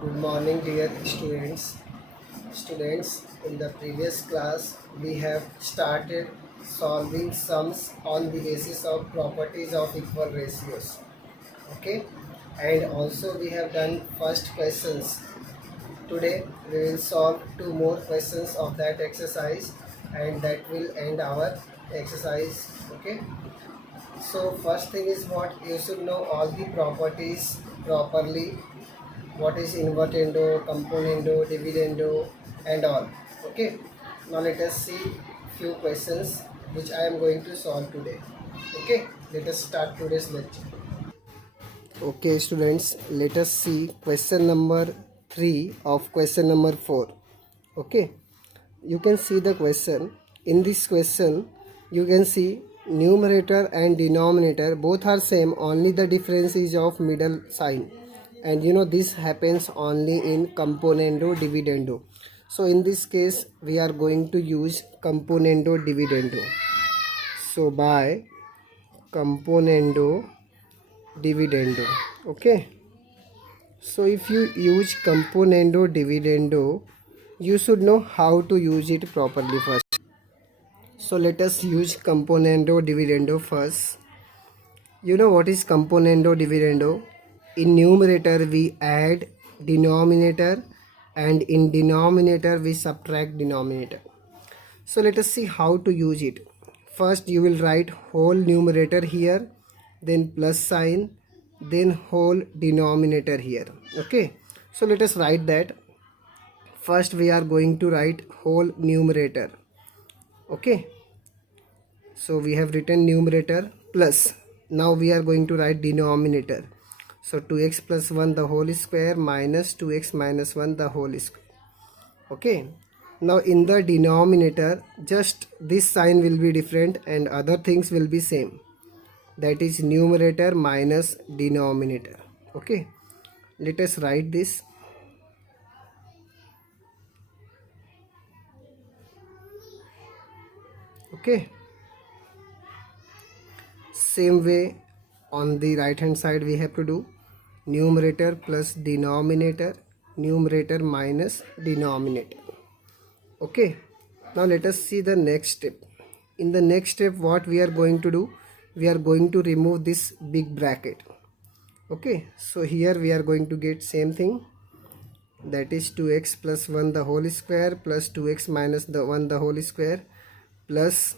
Good morning, dear students. In the previous class, we have started solving sums on the basis of properties of equal ratios. Okay, and also we have done first questions. Today, we will solve two more questions of that exercise, and that will end our exercise. Okay, so first thing is what you should know all the properties properly, what is invertendo, componendo, dividendo, and all. Okay, now let us see few questions which I am going to solve today. Okay, let us start today's lecture. Okay, students, let us see question number 3 of question number 4. Okay, you can see the question. In this question, you can see numerator and denominator both are same, only the difference is of middle sign, and this happens only in componendo dividendo. So in this case we are going to use componendo dividendo. So by componendo dividendo. Okay, so if you use componendo dividendo, you should know how to use it properly first. So let us use componendo dividendo first. You know what is componendo dividendo? In numerator we add denominator, and in denominator we subtract denominator. So let us see how to use it. First you will write whole numerator here, then plus sign, then whole denominator here. Okay, so let us write that. First we are going to write whole numerator. Okay, so we have written numerator plus. Now we are going to write denominator. So 2x plus 1 the whole square minus 2x minus 1 the whole square. Okay, now in the denominator just this sign will be different and other things will be same, that is numerator minus denominator. Okay, let us write this. Okay, same way on the right hand side we have to do numerator plus denominator, numerator minus denominator. Okay, now let us see the next step. In the next step what we are going to do, we are going to remove this big bracket. Okay, so here we are going to get same thing, that is 2x plus 1 the whole square plus 2x minus the 1 the whole square plus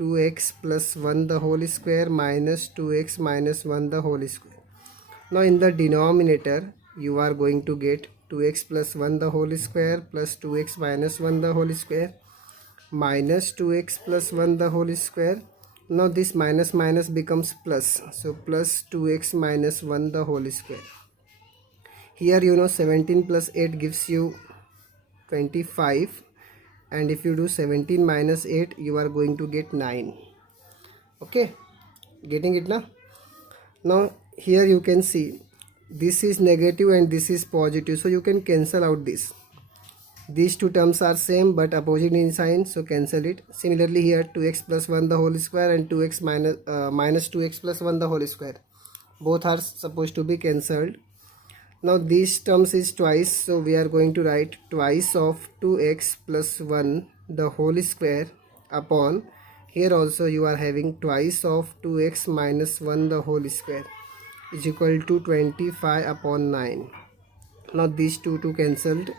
2x plus 1 the whole square minus 2x minus 1 the whole square. Now in the denominator you are going to get 2x plus 1 the whole square plus 2x minus 1 the whole square minus 2x plus 1 the whole square. Now this minus minus becomes plus, so plus 2x minus 1 the whole square. Here 17 plus 8 gives you 25, and if you do 17 minus 8 you are going to get 9. Okay, getting it now? Now here you can see this is negative and this is positive, so you can cancel out this. These two terms are same but opposite in sign, so cancel it. Similarly here 2x plus 1 the whole square and 2x minus 2x plus 1 the whole square, both are supposed to be cancelled. Now these terms is twice, so we are going to write twice of 2x plus 1 the whole square upon, here also you are having twice of 2x minus 1 the whole square is equal to 25 upon 9. Now these two cancelled,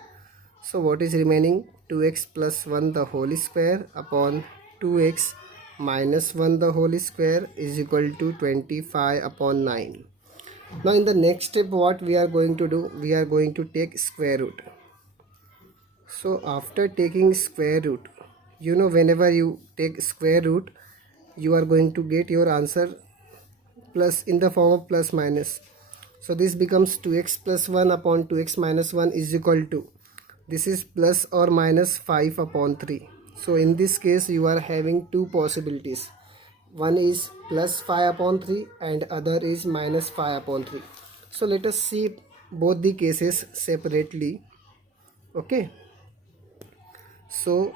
so what is remaining? 2x plus 1 the whole square upon 2x minus 1 the whole square is equal to 25 upon 9. Now in the next step what we are going to do, we are going to take square root. So after taking square root, whenever you take square root you are going to get your answer plus in the form of plus minus. So this becomes 2x plus 1 upon 2x minus 1 is equal to, this is plus or minus 5 upon 3. So in this case you are having two possibilities, one is plus 5 upon 3 and other is minus 5 upon 3. So let us see both the cases separately. Okay, so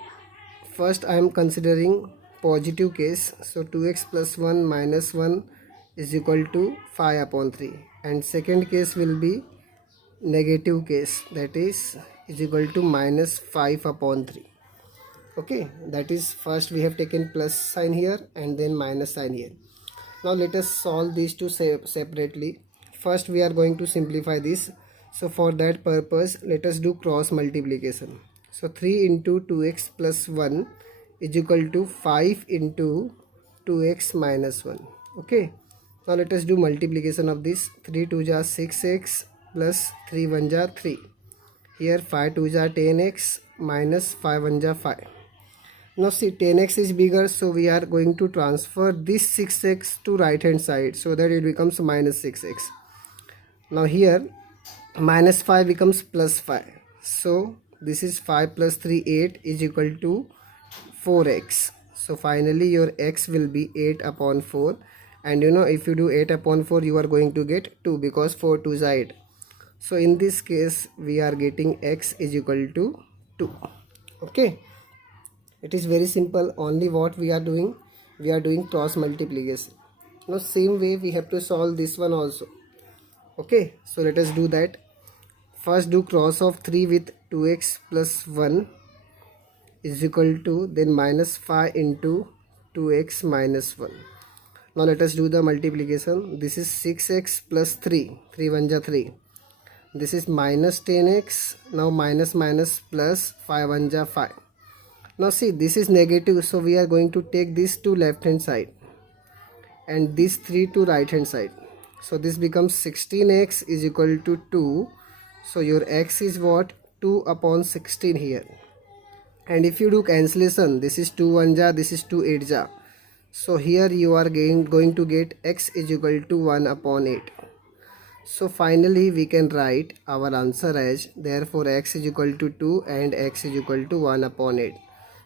first I am considering positive case, so 2x plus 1 minus 1 is equal to 5 upon 3, and second case will be negative case, that is equal to minus 5 upon 3. Okay, that is first we have taken plus sign here and then minus sign here. Now let us solve these two separately. First we are going to simplify this. So for that purpose, let us do cross multiplication. So 3 into 2x plus 1 is equal to 5 into 2x minus 1. Okay, now let us do multiplication of this. 3 2 ja 6x plus 3 1 ja 3. Here 5 2 ja 10x minus 5 1 ja 5. Now see, 10x is bigger, so we are going to transfer this 6x to right hand side so that it becomes minus 6x. Now here minus 5 becomes plus 5. So this is 5 plus 3 8 is equal to 4x. So finally your x will be 8 upon 4. And you know, if you do 8 upon 4, you are going to get 2 because 4 2 is 8. So in this case we are getting x is equal to 2. Okay. It is very simple. Only what we are doing cross multiplication. Now same way we have to solve this one also. Okay, so let us do that. First do cross of 3 with 2x plus 1 is equal to then minus 5 into 2x minus 1. Now let us do the multiplication. This is 6x plus 3. 3 1 ja 3. This is minus 10x. Now minus minus plus 5 1 ja 5. Now see, this is negative, so we are going to take this to left hand side and this 3 to right hand side. So this becomes 16x is equal to 2. So your x is what? 2 upon 16 here. And if you do cancellation, this is 2 1 ja, this is 2 8 ja. So here you are going to get x is equal to 1 upon 8. So finally we can write our answer as, therefore x is equal to 2 and x is equal to 1 upon 8.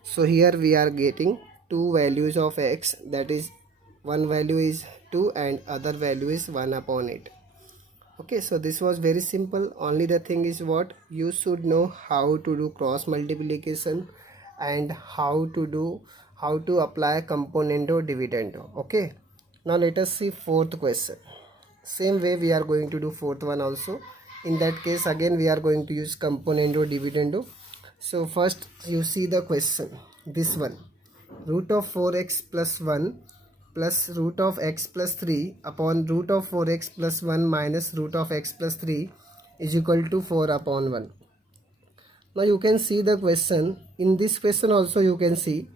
So here we are getting two values of x, that is one value is 2 and other value is 1 upon 8. Okay, so this was very simple. Only the thing is what, you should know how to do cross multiplication and how to apply componendo dividendo. Okay, now let us see fourth question. Same way we are going to do fourth one also. In that case again we are going to use componendo dividendo. So first you see the question, this one, root of 4x plus 1 plus root of x plus 3 upon root of 4x plus 1 minus root of x plus 3 is equal to 4 upon 1. Now you can see the question. In this question also you can see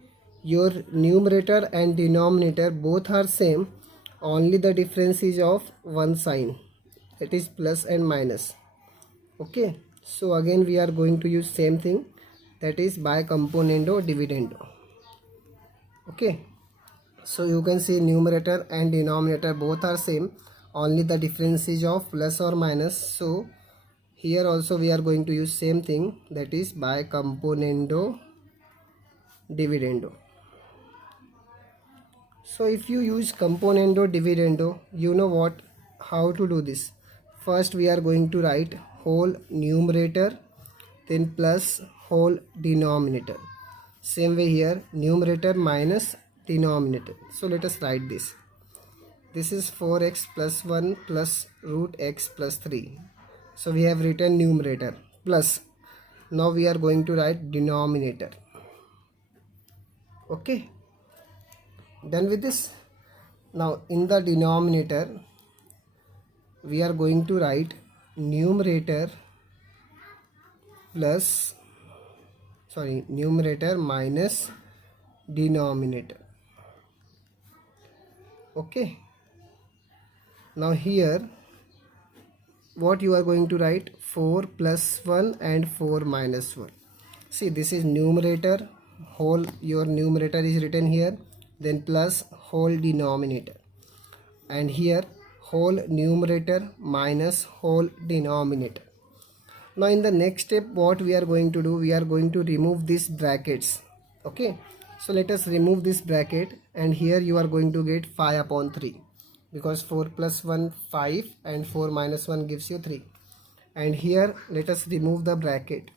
your numerator and denominator both are same, only the difference is of one sign, that is plus and minus. Okay, so again we are going to use same thing, that is by componendo dividendo. Okay, so you can see numerator and denominator both are same, only the difference is of plus or minus. So here also we are going to use same thing, that is by componendo dividendo. So if you use componendo dividendo, you know what, how to do this. First we are going to write whole numerator, then plus whole denominator. Same way here, numerator minus denominator. So let us write this. This is 4x plus 1 plus root x plus 3. So we have written numerator plus. Now we are going to write denominator. Okay, done with this. Now in the denominator we are going to write numerator minus denominator. Okay, now here what you are going to write, 4 plus 1 and 4 minus 1. See, this is numerator, whole, your numerator is written here, then plus whole denominator, and here whole numerator minus whole denominator. Now in the next step what we are going to do, we are going to remove these brackets. Okay, so let us remove this bracket, and here you are going to get 5 upon 3, because 4 plus 1 5 and 4 minus 1 gives you 3. And here let us remove the bracket.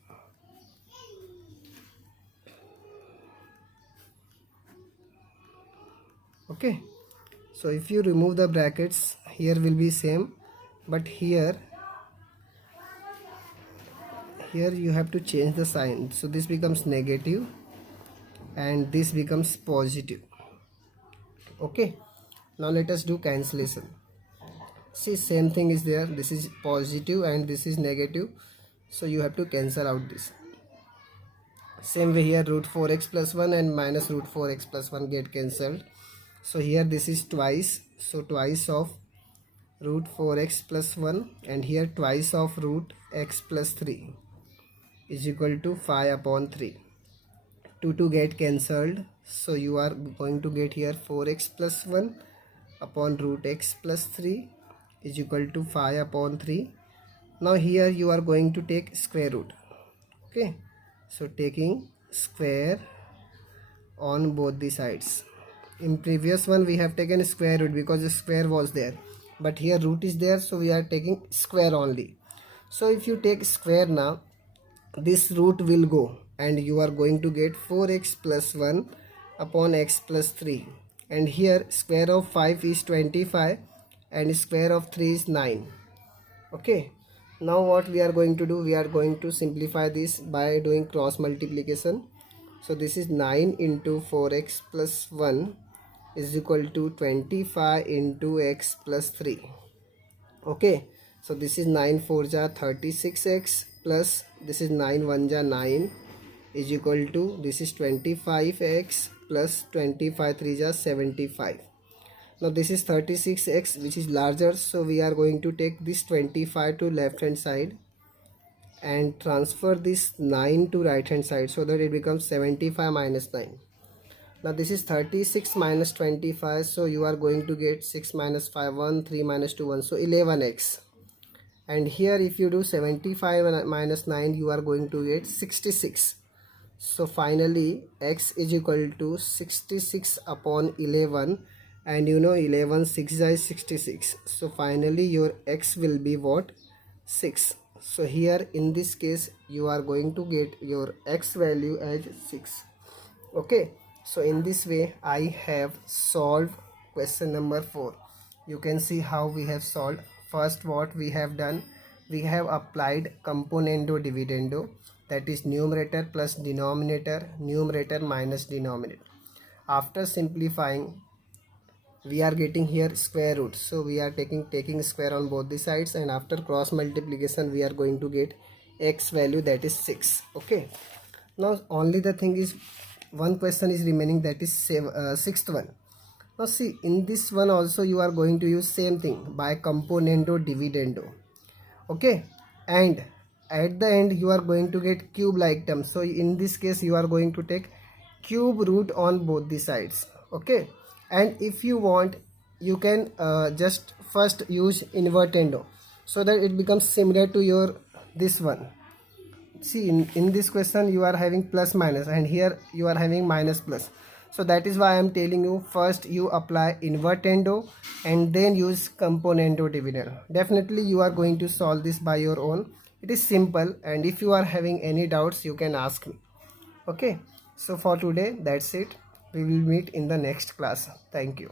Okay, so if you remove the brackets, here will be same, but here here you have to change the sign, so this becomes negative and this becomes positive. Okay, now let us do cancellation. See, same thing is there, this is positive and this is negative, so you have to cancel out this. Same way here, root 4x plus 1 and minus root 4x plus 1 get cancelled. So here this is twice, so twice of root 4x plus 1, and here twice of root x plus 3 is equal to 5 upon 3. 2 get cancelled, so you are going to get here 4x plus 1 upon root x plus 3 is equal to 5 upon 3. Now here you are going to take square root. Okay, so taking square on both the sides. In previous one we have taken square root because the square was there, but here root is there, so we are taking square only. So if you take square now, this root will go and you are going to get 4x plus 1 upon x plus 3, and here square of 5 is 25 and square of 3 is 9. Okay, now what we are going to do, we are going to simplify this by doing cross multiplication. So this is 9 into 4x plus 1 is equal to 25 into x plus 3. Okay, so this is 9 4 ja 36x plus this is 9 1 ja 9 is equal to this is 25x plus 25 3 ja 75. Now this is 36x, which is larger, so we are going to take this 25 to left hand side and transfer this 9 to right hand side, so that it becomes 75 minus 9. Now this is 36 minus 25, so you are going to get 6 minus 5 1, 3 minus 2 1, so 11x. And here if you do 75 minus 9, you are going to get 66. So finally x is equal to 66 upon 11, and you know 11 6 is 66, so finally your x will be what? 6. So here in this case you are going to get your x value as 6. Okay, so in this way I have solved question number 4. You can see how we have solved. First, what we have done, we have applied componendo dividendo, that is numerator plus denominator, numerator minus denominator. After simplifying, we are getting here square root, so we are taking square on both the sides, and after cross multiplication we are going to get x value, that is 6. Okay, now only the thing is one question is remaining, that is sixth one. Now see, in this one also you are going to use same thing by componendo dividendo. Okay, and at the end you are going to get cube like term, so in this case you are going to take cube root on both the sides. Okay, and if you want, you can just first use invertendo, so that it becomes similar to your this one. See, in this question you are having plus minus, and here you are having minus plus, so that is why I am telling you first you apply invertendo and then use componendo dividendo. Definitely you are going to solve this by your own. It is simple, and if you are having any doubts you can ask me. Okay, so for today that's it. We will meet in the next class. Thank you.